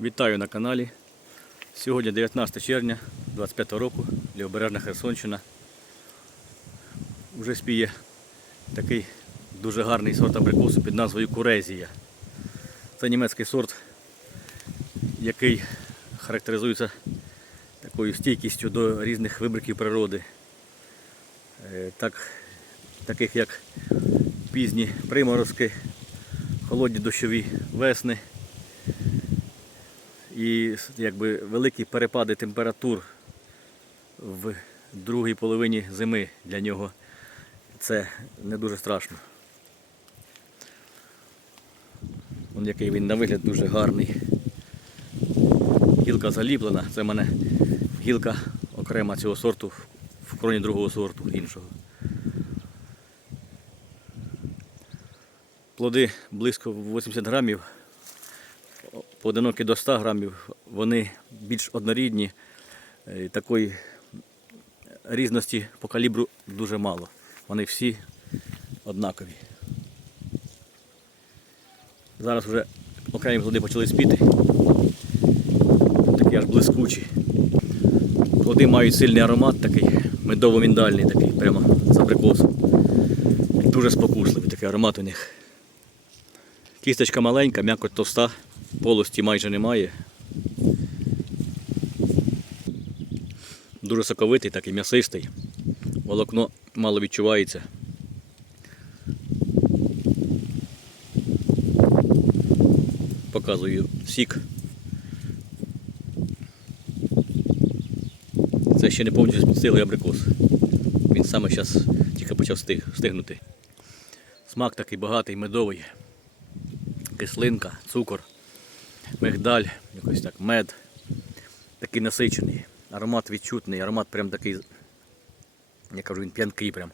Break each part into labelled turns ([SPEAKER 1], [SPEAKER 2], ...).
[SPEAKER 1] Вітаю на каналі. Сьогодні 19 червня 25 року, Лівобережна Херсонщина. Уже спіє такий дуже гарний сорт абрикосу під назвою Курезія. Це німецький сорт, який характеризується такою стійкістю до різних вибриків природи, Е, так, таких як пізні приморозки, холодні дощові весни і якби великі перепади температур в другій половині зими для нього це не дуже страшно. Вон який він на вигляд дуже гарний. Гілка заліплена, це в мене гілка окрема цього сорту в кроні другого сорту іншого. Плоди близько 80 грамів, поодинокі до 100 грамів, вони більш однорідні, е, такої різності по калібру дуже мало. Вони всі однакові. Зараз вже окремі плоди почали спіти. Такі аж блискучі. Плоди мають сильний аромат такий, медово-міндальний такий, прямо з абрикосом. Дуже спокусливий такий аромат у них. Кісточка маленька, м'якоть товста, полості майже немає. Дуже соковитий, такий м'ясистий. Волокно мало відчувається. Показую сік. Це ще не повністю підстиглий абрикос. Він саме зараз тільки почав стиг, стигнути. Смак такий багатий, медовий кислинка, цукор, мигдаль, якось так, мед. Такий насичений. Аромат відчутний, аромат прям такий, я кажу, він п'янкий прям.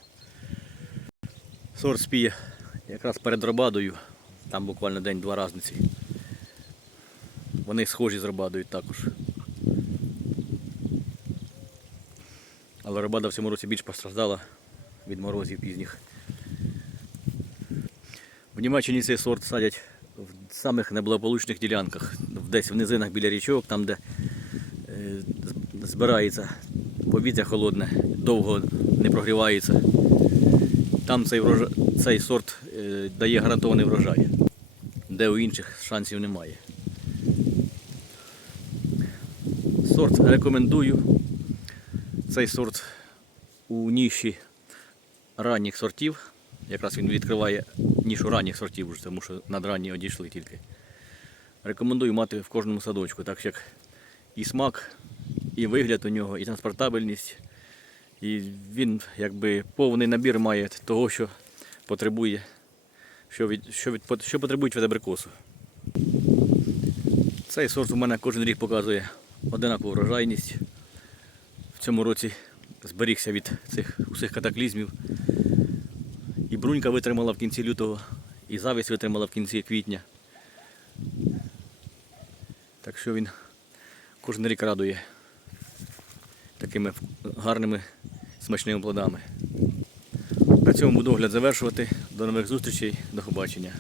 [SPEAKER 1] Сорт спіє якраз перед робадою, там буквально день-два разниці. Вони схожі з робадою також. Але робада в цьому році більш постраждала від морозів пізніх. В Німеччині цей сорт садять самих неблагополучних ділянках, десь в низинах біля річок, там, де е, збирається повітря холодне, довго не прогрівається. Там цей, врожа... цей сорт е, дає гарантований врожай, де у інших шансів немає. Сорт рекомендую. Цей сорт у ніші ранніх сортів. Якраз він відкриває нішу ранніх сортів, вже, тому що надранні одійшли тільки. Рекомендую мати в кожному садочку, так як і смак, і вигляд у нього, і транспортабельність. І він якби повний набір має того, що потребує, що, від, що, від, що потребують від абрикосу. Цей сорт у мене кожен рік показує одинакову врожайність. В цьому році зберігся від цих усіх катаклізмів. Брунька витримала в кінці лютого, і завість витримала в кінці квітня. Так що він кожен рік радує такими гарними смачними плодами. На цьому буду огляд завершувати. До нових зустрічей, до побачення.